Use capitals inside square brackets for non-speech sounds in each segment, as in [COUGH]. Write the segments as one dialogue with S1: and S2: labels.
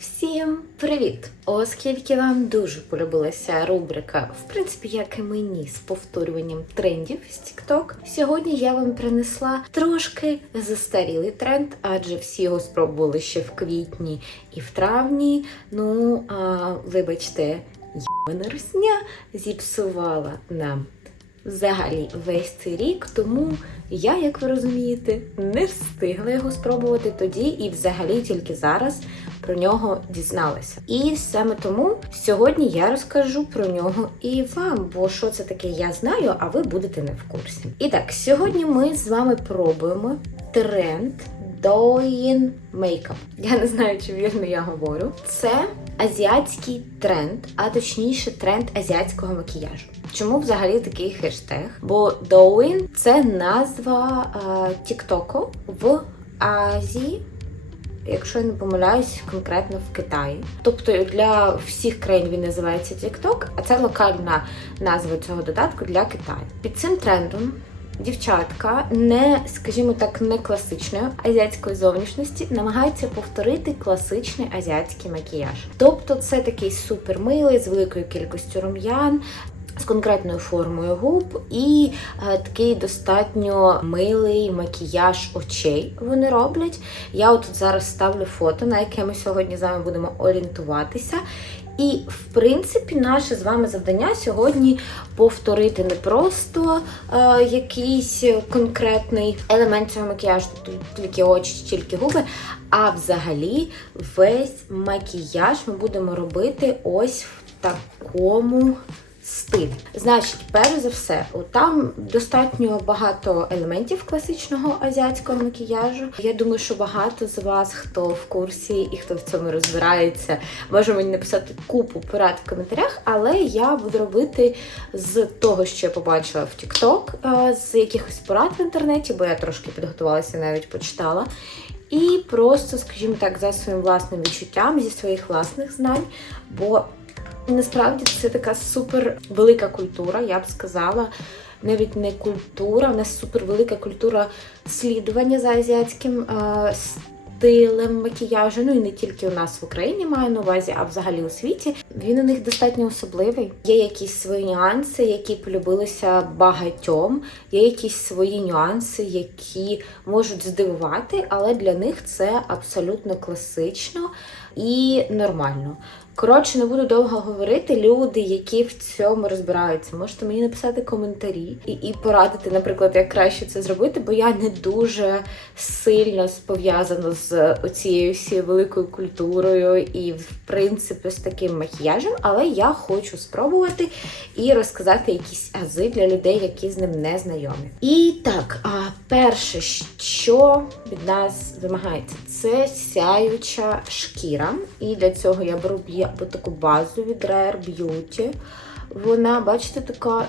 S1: Всім привіт! Оскільки вам дуже полюбилася рубрика, в принципі, як і мені, з повторюванням трендів з TikTok, сьогодні я вам принесла трошки застарілий тренд, адже всі його спробували ще в квітні і в травні. Ну, а, вибачте, єбана русня зіпсувала нам взагалі весь цей рік, тому я, як ви розумієте, не встигла його спробувати тоді і взагалі тільки зараз про нього дізналася. І саме тому сьогодні я розкажу про нього і вам, бо що це таке, я знаю, а ви будете не в курсі. І так, сьогодні ми з вами пробуємо тренд Douyin Makeup. Я не знаю, чи вірно я говорю. Це азіатський тренд, а точніше тренд азіатського макіяжу. Чому взагалі такий хештег? Бо Douyin – це назва е, Тіктоку в Азії. Якщо я не помиляюсь, конкретно в Китаї. Тобто для всіх країн він називається TikTok, а це локальна назва цього додатку для Китаю. Під цим трендом дівчатка не, скажімо так, не класичної азіатської зовнішності намагається повторити класичний азіатський макіяж. Тобто це такий супермилий з великою кількістю рум'ян. З конкретною формою губ і е, такий достатньо милий макіяж очей вони роблять. Я от зараз ставлю фото, на яке ми сьогодні з вами будемо орієнтуватися. І, в принципі, наше з вами завдання сьогодні повторити не просто е, якийсь конкретний елемент цього макіяжу, тобто тільки очі, тільки губи, а взагалі весь макіяж ми будемо робити ось в такому стиль. Значить, перш за все, там достатньо багато елементів класичного азіатського макіяжу. Я думаю, що багато з вас, хто в курсі і хто в цьому розбирається, може мені написати купу порад в коментарях, але я буду робити з того, що я побачила в TikTok, е, з якихось порад в інтернеті, бо я трошки підготувалася, навіть почитала. І просто, скажімо так, за своїм власним відчуттям, зі своїх власних знань, бо Насправді це така супер велика культура, я б сказала. Навіть не культура, у нас супер велика культура слідування за азіатським е, стилем макіяжу. Ну і не тільки у нас в Україні маю на увазі, а взагалі у світі. Він у них достатньо особливий. Є якісь свої нюанси, які полюбилися багатьом. Є якісь свої нюанси, які можуть здивувати, але для них це абсолютно класично і нормально. Коротше, не буду довго говорити. Люди, які в цьому розбираються, можете мені написати коментарі і і порадити, наприклад, як краще це зробити, бо я не дуже сильно пов'язана з оцією всією великою культурою і, в принципі, з таким макіяжем, але я хочу спробувати і розказати якісь ази для людей, які з ним не знайомі. І так, перше, що від нас вимагається, це сяюча шкіра. І для цього я беру або таку базу від Rare Beauty. Вона, бачите, така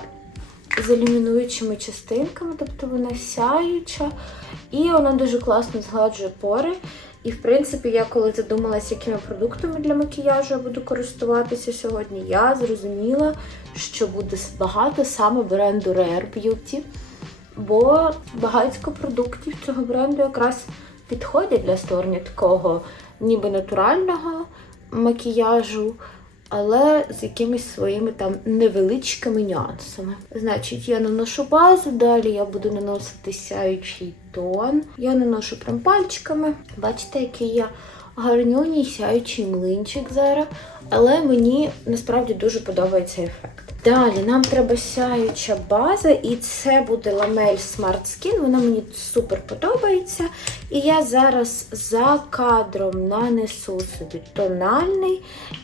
S1: з ілюмінуючими частинками, тобто вона сяюча. І вона дуже класно згладжує пори. І, в принципі, я коли задумалася, якими продуктами для макіяжу я буду користуватися сьогодні, я зрозуміла, що буде багато саме бренду Rare Beauty. Бо багатько продуктів цього бренду якраз підходять для створення такого ніби натурального макіяжу, але з якимись своїми там невеличкими нюансами. Значить, я наношу базу, далі я буду наносити сяючий тон. Я наношу прям пальчиками. Бачите, який я гарнюній сяючий млинчик зараз. Але мені насправді дуже подобається ефект. Далі нам треба сяюча база, і це буде ламель Smart Skin. Вона мені супер подобається. І я зараз за кадром нанесу собі тональний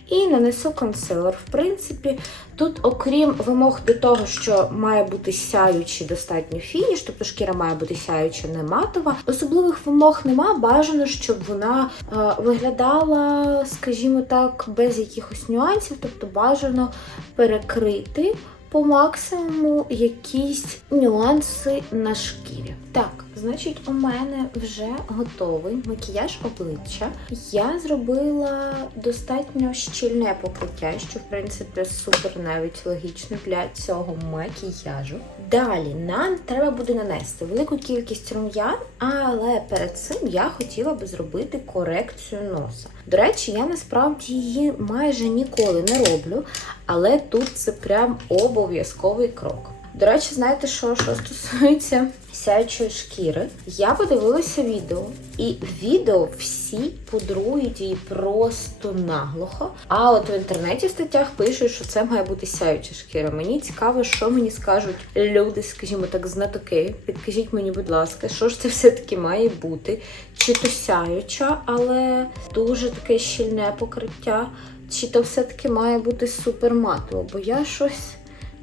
S1: і нанесу консилер. В принципі, тут, окрім вимог до того, що має бути сяючий достатньо фініш, тобто шкіра має бути сяюча, не матова. Особливих вимог нема. Бажано, щоб вона е, виглядала, скажімо так, без якихось нюансів, тобто бажано перекрити по максимуму якісь нюанси на шкірі. Так, Значить, у мене вже готовий макіяж обличчя. Я зробила достатньо щільне покриття, що в принципі супер навіть логічно для цього макіяжу. Далі нам треба буде нанести велику кількість рум'ян, але перед цим я хотіла би зробити корекцію носа. До речі, я насправді її майже ніколи не роблю, але тут це прям обов'язковий крок. До речі, знаєте, що, що стосується сяючої шкіри, я подивилася відео, і відео всі пудрують її просто наглухо. А от в інтернеті в статтях пишуть, що це має бути сяюча шкіра. Мені цікаво, що мені скажуть люди, скажімо так, знатоки. Підкажіть мені, будь ласка, що ж це все-таки має бути? Чи то сяюча, але дуже таке щільне покриття, чи то все-таки має бути суперматово, бо я щось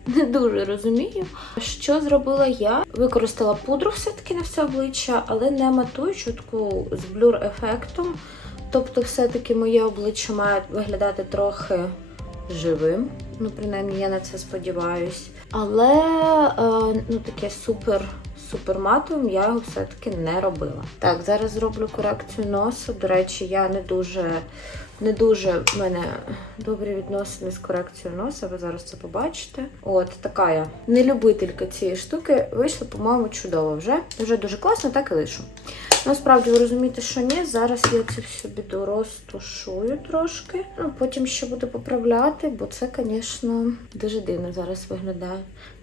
S1: не дуже розумію. Що зробила я? Використала пудру все-таки на все обличчя, але не матуючу таку з блюр-ефектом. Тобто, все-таки моє обличчя має виглядати трохи живим. Ну, принаймні, я на це сподіваюсь. Але е, ну, таке супер. Суперматовим я його все-таки не робила. Так, зараз зроблю корекцію носу. До речі, я не дуже не дуже в мене добрі відносини з корекцією носа, ви зараз це побачите. От така я не любителька цієї штуки. Вийшло, по-моєму, чудово вже. Вже дуже класно, так і лишу. Насправді ви розумієте, що ні. Зараз я цю всю біду розтушую трошки. Ну, потім ще буду поправляти, бо це, звісно, дуже дивно зараз виглядає.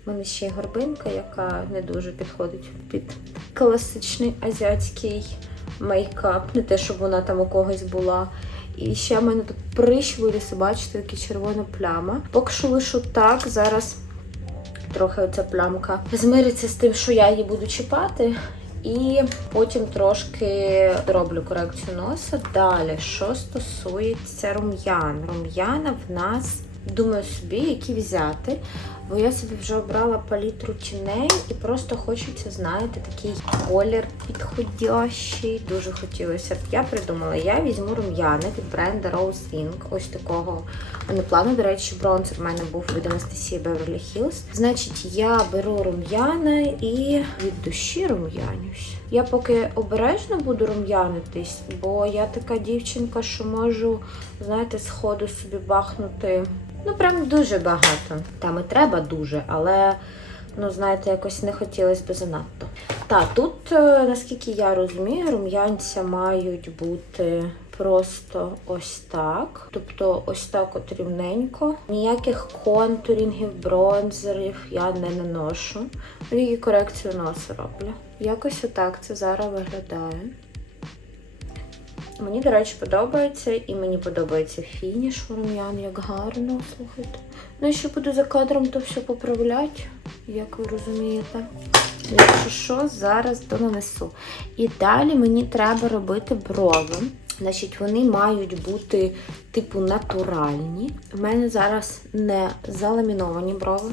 S1: У мене ще є горбинка, яка не дуже підходить під класичний азіатський мейкап. Не те, щоб вона там у когось була. І ще в мене тут прищ виріс, бачите, така червона пляма. Поки що лишу так, зараз трохи оця плямка змириться з тим, що я її буду чіпати. І потім трошки роблю корекцію носа. Далі, що стосується рум'ян. Рум'яна в нас, думаю собі, які взяти. Бо я собі вже обрала палітру тіней і просто хочеться, знаєте, такий колір підходящий. Дуже хотілося б. Я придумала, я візьму рум'яни від бренду Rose Ink. Ось такого вони плану. До речі, бронзер в мене був від Анастасії Beverly Hills. Значить, я беру рум'яна і від душі рум'янюсь. Я поки обережно буду рум'янитись, бо я така дівчинка, що можу, знаєте, з ходу собі бахнути. Ну, прям дуже багато. Там і треба дуже, але, ну, знаєте, якось не хотілося б занадто. Так, тут, е, наскільки я розумію, рум'янця мають бути просто ось так. Тобто ось так от рівненько. Ніяких контурінгів, бронзерів я не наношу. Тільки корекцію носа роблю. Якось отак це зараз виглядає. Мені, до речі, подобається, і мені подобається фініш рум'ян, як гарно, слухайте. Ну, і ще буду за кадром то все поправляти, як ви розумієте. Якщо що, зараз донанесу. І далі мені треба робити брови. Значить, вони мають бути, типу, натуральні. У мене зараз не заламіновані брови.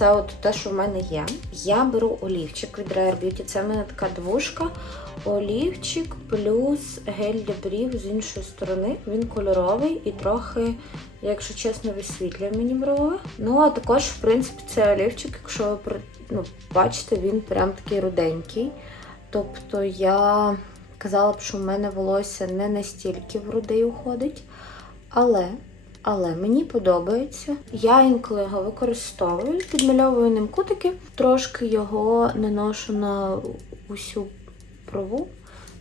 S1: Це от те, що в мене є. Я беру олівчик від Rare Beauty. Це в мене така двушка. Олівчик плюс гель для брів з іншої сторони. Він кольоровий і трохи, якщо чесно, висвітлює мені брови. Ну, а також, в принципі, цей олівчик, якщо ви ну, бачите, він прям такий руденький. Тобто я казала б, що в мене волосся не настільки в рудий уходить. Але, але мені подобається. Я інколи його використовую, підмальовую ним кутики, трошки його наношу на усю брову,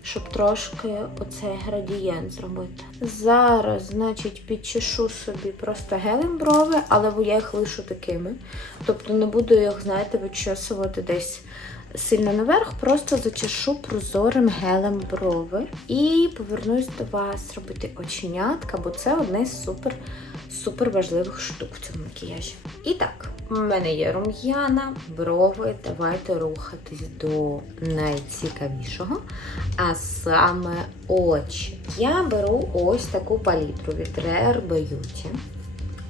S1: щоб трошки оцей градієнт зробити. Зараз, значить, підчешу собі просто гелем брови, але я їх лишу такими. Тобто не буду їх, знаєте, вичесувати десь сильно наверх, просто зачешу прозорим гелем брови. І повернусь до вас робити оченятка, бо це одне з супер, супер важливих штук в цьому макіяжі. І так, у мене є рум'яна, брови. Давайте рухатись до найцікавішого, а саме очі. Я беру ось таку палітру від Rare Beauty.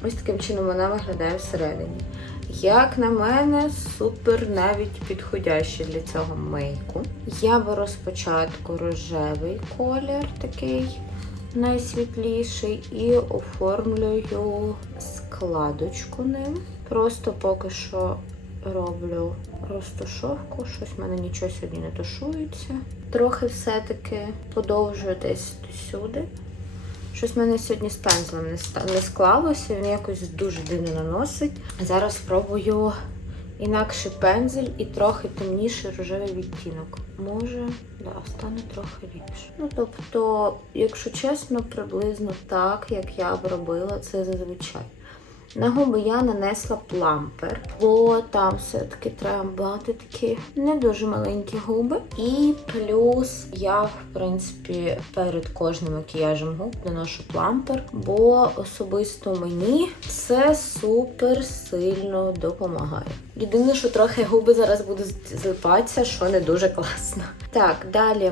S1: Ось таким чином вона виглядає всередині. Як на мене, супер навіть підходящий для цього мейку. Я беру спочатку рожевий колір, такий найсвітліший, і оформлюю складочку ним. Просто поки що роблю розташовку. Щось в мене нічого сьогодні не тушується. Трохи все-таки подовжую десь сюди. Щось в мене сьогодні з пензлем не, склалося, він якось дуже дивно наносить. Зараз спробую інакший пензель і трохи темніший рожевий відтінок. Може, да, стане трохи ліпше. Ну тобто, якщо чесно, приблизно так, як я б робила це зазвичай. На губи я нанесла плампер, бо там все-таки треба мати такі не дуже маленькі губи. І плюс я, в принципі, перед кожним макіяжем губ наношу плампер, бо особисто мені це супер сильно допомагає. Єдине, що трохи губи зараз будуть злипатися, що не дуже класно. Так, далі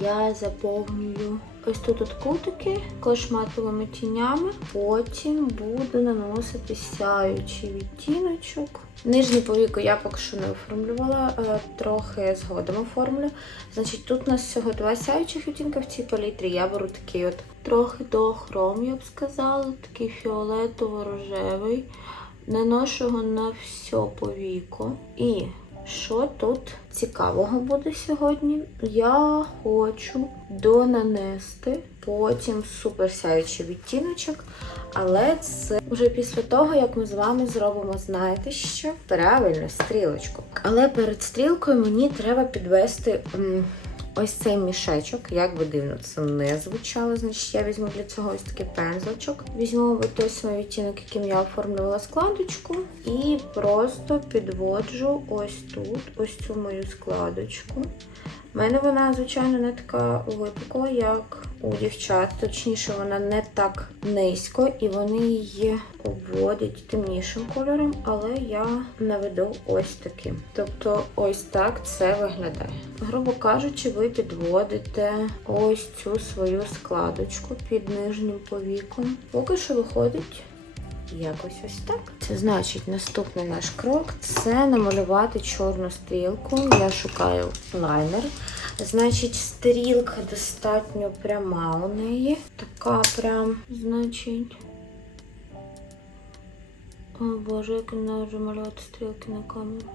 S1: я заповнюю ось тут от кутики кошматовими тінями. Потім буду наносити сяючий відтіночок. Нижнє повіко я поки що не оформлювала, е, трохи згодом оформлю. Значить, тут у нас всього два сяючих відтінка в цій палітрі. Я беру такий от трохи до хром, я б сказала, такий фіолетово-рожевий. Наношу його на все повіко. І що тут цікавого буде сьогодні? Я хочу донанести потім суперсяючий відтіночок. Але це вже після того, як ми з вами зробимо, знаєте що? Правильно, стрілочку. Але перед стрілкою мені треба підвести ось цей мішечок. Як би дивно це не звучало, значить я візьму для цього ось такий пензличок. Візьму той самий відтінок, яким я оформлювала складочку, і просто підводжу ось тут, ось цю мою складочку. У мене вона, звичайно, не така випукла, як у дівчат. Точніше, вона не так низько, і вони її обводять темнішим кольором, але я наведу ось таким. Тобто, ось так це виглядає. Грубо кажучи, ви підводите ось цю свою складочку під нижнім повіком. Поки що виходить. Якось ось так. Це значить, наступний наш крок це намалювати чорну стрілку. Я шукаю лайнер. Значить, стрілка достатньо пряма у неї. Така прям, значить. О боже, як я ненавиджу малювати стрілки на камеру.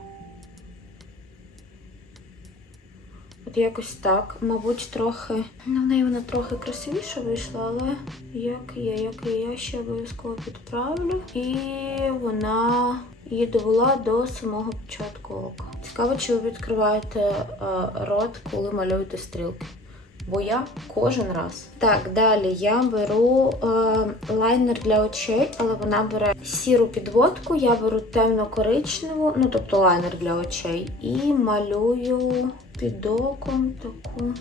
S1: От якось так. Мабуть, трохи. Ну, в неї вона трохи красивіше вийшла, але як є, як є, я ще обов'язково підправлю. І вона її довела до самого початку ока. Цікаво, чи ви відкриваєте е, рот, коли малюєте стрілки. Бо я кожен раз. Так, далі я беру е, лайнер для очей, але вона бере сіру підводку, я беру темно-коричневу, ну тобто лайнер для очей, і малюю під оком таку,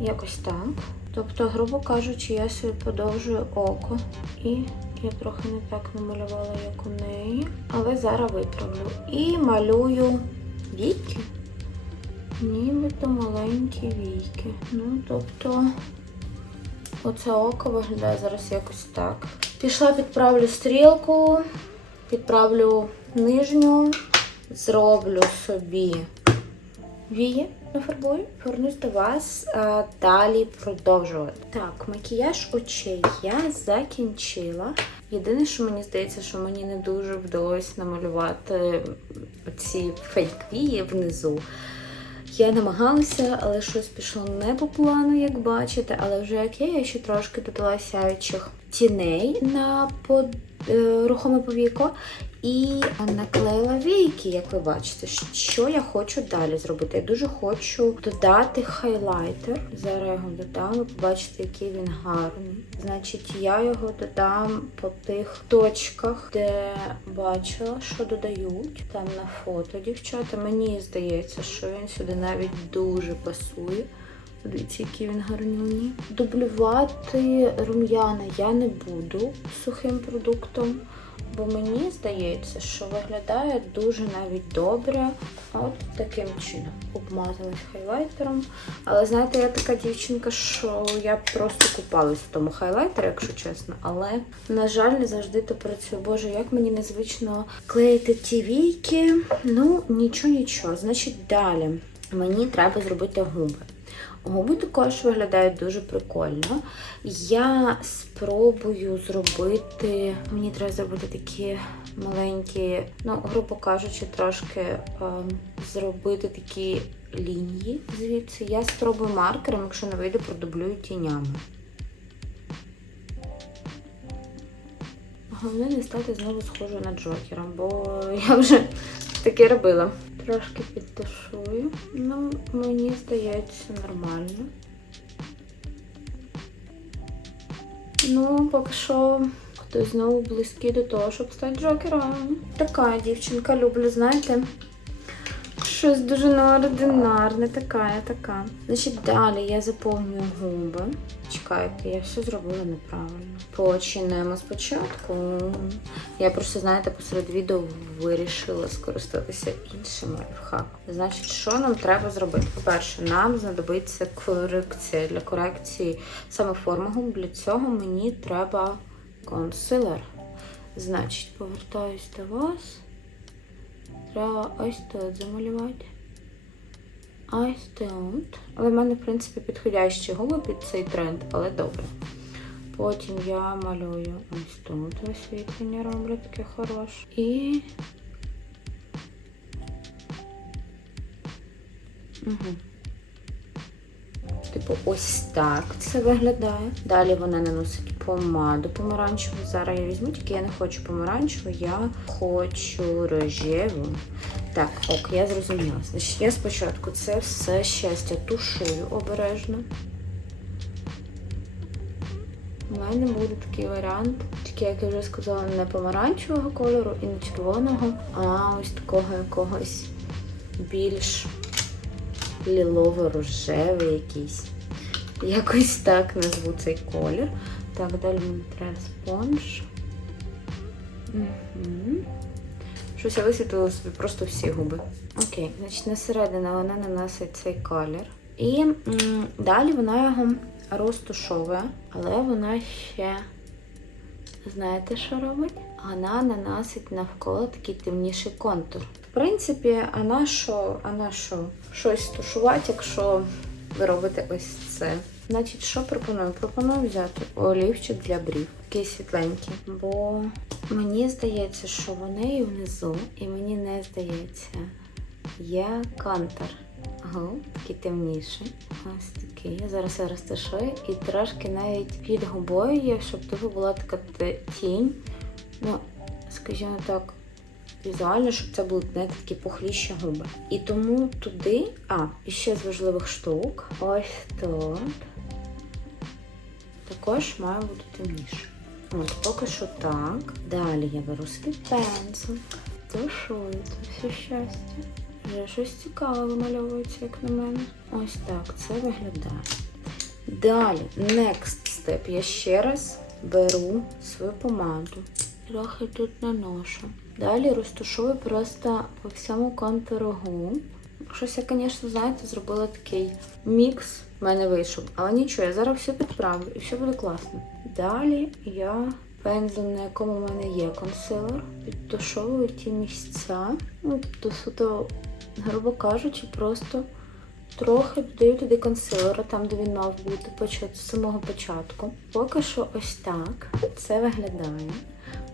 S1: якось так. Тобто, грубо кажучи, я собі подовжую око. І я трохи не так намалювала, як у неї. Але зараз виправлю. І малюю віки. Нібито маленькі війки. Ну, тобто, оце око виглядає зараз якось так. Пішла, підправлю стрілку, підправлю нижню, зроблю собі вії, нафарбую, повернусь до вас а, далі продовжувати. Так, макіяж очей я закінчила. Єдине, що мені здається, що мені не дуже вдалося намалювати ці фейк-вії внизу. Я намагалася, але щось пішло не по плану, як бачите. Але вже як я ще трошки додала сяючих тіней на под... е, рухоме повіко і наклеїла війки, як ви бачите. Що я хочу далі зробити? Я дуже хочу додати хайлайтер. Зараз його додам, ви побачите, який він гарний. Значить, я його додам по тих точках, де бачила, що додають. Там на фото, дівчата. Мені здається, що він сюди навіть дуже пасує. Дивіться, який він гарнюний. Дублювати рум'яна я не буду сухим продуктом, бо мені здається, що виглядає дуже навіть добре. От таким чином. Обмазалась хайлайтером. Але знаєте, я така дівчинка, що я просто купалась в тому хайлайтері, якщо чесно. Але, на жаль, не завжди то працює. Боже, як мені незвично клеїти ті війки. Ну, нічого, нічого. Значить, далі мені треба зробити губи. Губи також виглядають дуже прикольно. Я спробую зробити. Мені треба зробити такі маленькі, ну, грубо кажучи, трошки е, зробити такі лінії звідси. Я спробую маркером, якщо не вийде, продублюю тінями. Головне не стати знову схожою на Джокера, бо я вже таке робила. Трошки підташую. Ну, мені здається, нормально. Ну, поки що хтось знову близький до того, щоб стати Джокером. Така дівчинка, люблю, знаєте. Щось дуже неординарне, така, я така. Значить, далі я заповнюю губи. Чекайте, я все зробила неправильно. Почнемо спочатку. Я просто, знаєте, посеред відео вирішила скористатися іншим лайфхаком. Значить, що нам треба зробити? По-перше, нам знадобиться корекція. Для корекції саме форми губ. Для цього мені треба консилер. Значить, повертаюсь до вас. Треба ось тут замалювати. Ось тут. Але в мене, в принципі, підходящі губи під цей тренд, але добре. Потім я малюю ось тут освітлення роблю таке хороше. І. Угу. Типу, ось так це виглядає. Далі вона наносить помаду помаранчеву. Зараз я візьму, тільки я не хочу помаранчеву, я хочу рожеву. Так, ок, я зрозуміла. Значить, я спочатку це все щастя тушую обережно. У мене буде такий варіант, тільки, як я вже сказала, не помаранчевого кольору і не червоного, а ось такого якогось більш лілово-рожевий якийсь. Якось так назву цей колір. Так, далі мені треба спонж. Угу. Щось я висвітлила собі просто всі губи. Окей, значить, на середину вона наносить цей колір. І м, далі вона його розтушовує, але вона ще, знаєте, що робить? Вона наносить навколо такий темніший контур. В принципі, а на що, а на що щось тушувати, якщо ви робите ось це? Значить, що пропоную? Пропоную взяти олівчик для брів, такий світленький. Бо мені здається, що вони і внизу, і мені не здається, є контур. Ага, такий темніший. Ось такий. Я зараз я розташую і трошки навіть під губою є, щоб тут була така тінь. Ну, скажімо так, візуально, щоб це були знаєте, такі пухліші губи. І тому туди, а, і ще з важливих штук, ось тут також має бути темніше. От, поки що так. Далі я беру собі пензл, тушую це все щастя. Вже щось цікаве вимальовується, як на мене. Ось так це виглядає. Далі, next step. Я ще раз беру свою помаду. Трохи тут наношу. Далі розташую просто по всьому контуру губ. Щось я, звісно, знаєте, зробила такий мікс. В мене вийшов. Але нічого, я зараз все підправлю і все буде класно. Далі я пензлем, на якому в мене є консилер, підтушовую ті місця. Ну, тобто, суто, грубо кажучи, просто трохи додаю туди консилера, там, де він мав бути з самого початку. Поки що ось так це виглядає.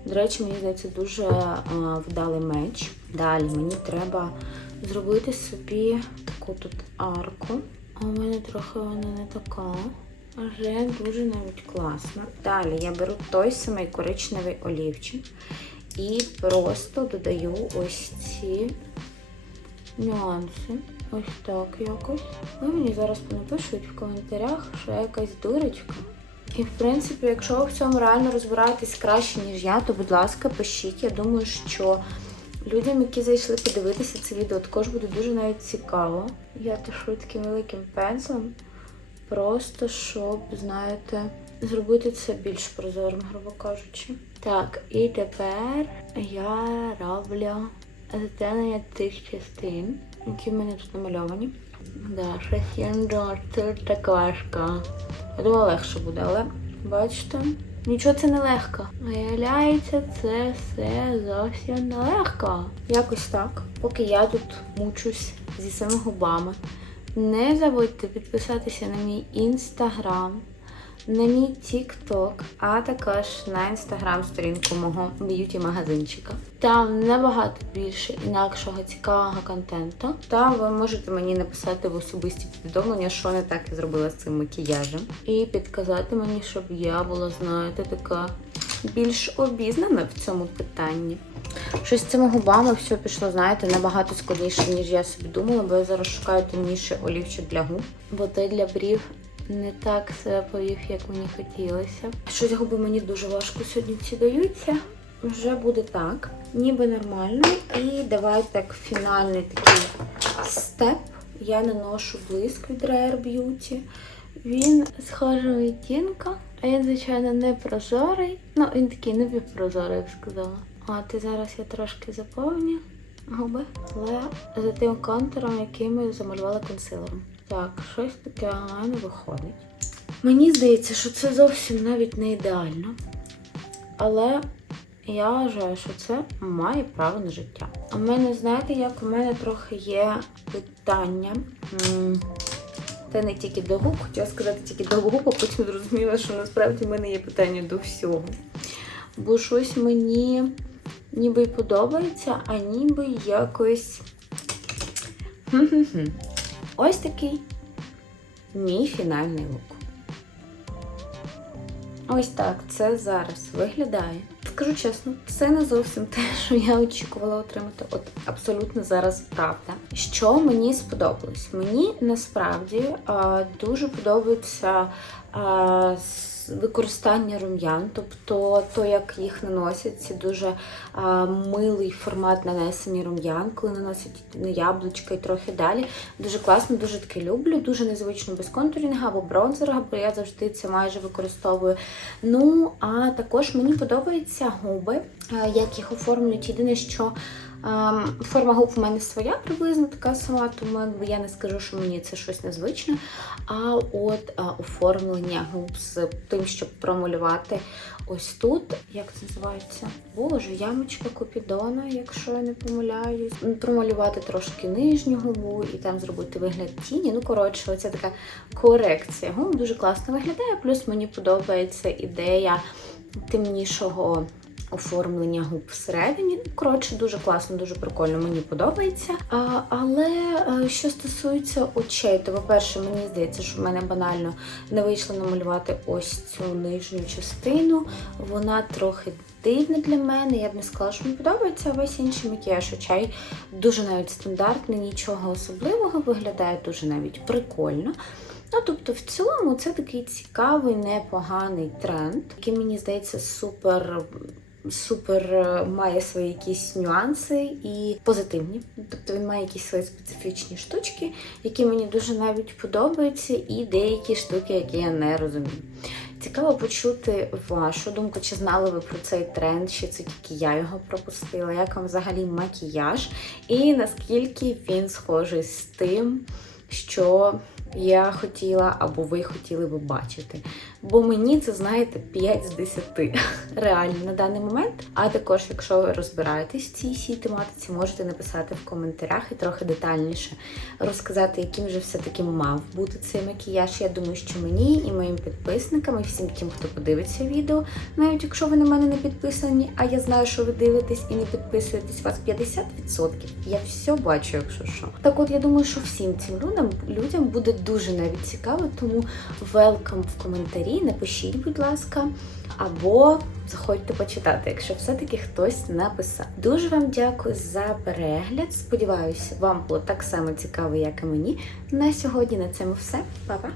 S1: До речі, мені здається, дуже а, вдалий меч. Далі мені треба зробити собі таку тут арку. А у мене трохи вона не така. Вже дуже навіть класно. Далі я беру той самий коричневий олівчик і просто додаю ось ці нюанси. Ось так якось. Ви мені зараз напишуть в коментарях, що я якась дурочка. І в принципі, якщо ви в цьому реально розбираєтесь краще, ніж я, то будь ласка, пишіть. Я думаю, що людям, які зайшли подивитися це відео, також буде дуже навіть цікаво. Я тушу таким великим пензлем, просто щоб, знаєте, зробити це більш прозорим, грубо кажучи. Так, і тепер я роблю затемнення тих частин, які в мене тут намальовані. Да, щось я це так важко. Я думала, легше буде, але бачите, нічого це не легко. Виявляється, це все зовсім не легко. Якось так. Поки я тут мучусь зі своїми губами. Не забудьте підписатися на мій інстаграм. На мій TikTok, а також на інстаграм сторінку мого б'юті магазинчика. Там набагато більше інакшого цікавого контенту. Там ви можете мені написати в особисті повідомлення, що не так я зробила з цим макіяжем, і підказати мені, щоб я була, знаєте, така більш обізнана в цьому питанні. Щось з цими губами все пішло, знаєте, набагато складніше, ніж я собі думала, бо я зараз шукаю темніший олівчик для губ, той для брів не так себе повів, як мені хотілося. Щось губи мені дуже важко сьогодні ці даються. Вже буде так, ніби нормально. І давайте так фінальний такий степ. Я наношу блиск від Rare Beauty. Він схожого відтінка, а він, звичайно, не прозорий. Ну, він такий напівпрозорий, я б сказала. От і зараз я трошки заповню губи, але за тим контуром, який ми замалювала консилером. Так, щось таке у виходить. Мені здається, що це зовсім навіть не ідеально. Але я вважаю, що це має право на життя. А в мене, знаєте, як у мене трохи є питання. Та не тільки до губ, хотіла сказати тільки до губ, а потім зрозуміла, що насправді в мене є питання до всього. Бо щось мені ніби й подобається, а ніби якось. Ось такий мій фінальний лук. Ось так це зараз виглядає. Скажу чесно, це не зовсім те, що я очікувала отримати. От абсолютно зараз правда. Що мені сподобалось? Мені насправді дуже подобається використання рум'ян, тобто то, як їх наносять, це дуже а, милий формат нанесення рум'ян, коли наносять на яблучка і трохи далі. Дуже класно, дуже таки люблю, дуже незвично без контурінга або бронзера, бо я завжди це майже використовую. Ну, а також мені подобаються губи, як їх оформлюють. Єдине, що форма губ в мене своя приблизно така сама, тому я не скажу, що мені це щось незвичне. А от е, оформлення губ з тим, щоб промалювати ось тут, як це називається? Боже, ямочка Купідона, якщо я не помиляюсь. Промалювати трошки нижню губу і там зробити вигляд тіні. Ну, коротше, оця така корекція губ дуже класно виглядає. Плюс мені подобається ідея темнішого оформлення губ всередині. Ну, Коротше, дуже класно, дуже прикольно, мені подобається. А, але е, що стосується очей, то, по-перше, мені здається, що в мене банально не вийшло намалювати ось цю нижню частину. Вона трохи дивна для мене. Я б не сказала, що мені подобається, а весь інший макіяж очей дуже навіть стандартний, нічого особливого, виглядає дуже навіть прикольно. Ну, тобто, в цілому, це такий цікавий, непоганий тренд, який мені здається супер. Супер е, має свої якісь нюанси і позитивні. Тобто він має якісь свої специфічні штучки, які мені дуже навіть подобаються, і деякі штуки, які я не розумію. Цікаво почути вашу думку, чи знали ви про цей тренд, чи це тільки я його пропустила, як вам взагалі макіяж, і наскільки він схожий з тим, що я хотіла або ви хотіли би бачити. Бо мені це, знаєте, 5 з 10 [LAUGHS] реально на даний момент. А також, якщо ви розбираєтесь в цій всій тематиці, можете написати в коментарях і трохи детальніше розказати, яким же все-таки мав бути цей макіяж. Я думаю, що мені і моїм підписникам, і всім тим, хто подивиться відео, навіть якщо ви на мене не підписані, а я знаю, що ви дивитесь і не підписуєтесь, вас 50%. Я все бачу, якщо що. Так от я думаю, що всім цим людям, людям буде дуже навіть цікаво, тому велкам в коментарі, напишіть, будь ласка, або заходьте почитати, якщо все-таки хтось написав. Дуже вам дякую за перегляд. Сподіваюся, вам було так само цікаво, як і мені. На сьогодні на цьому все. Па-па!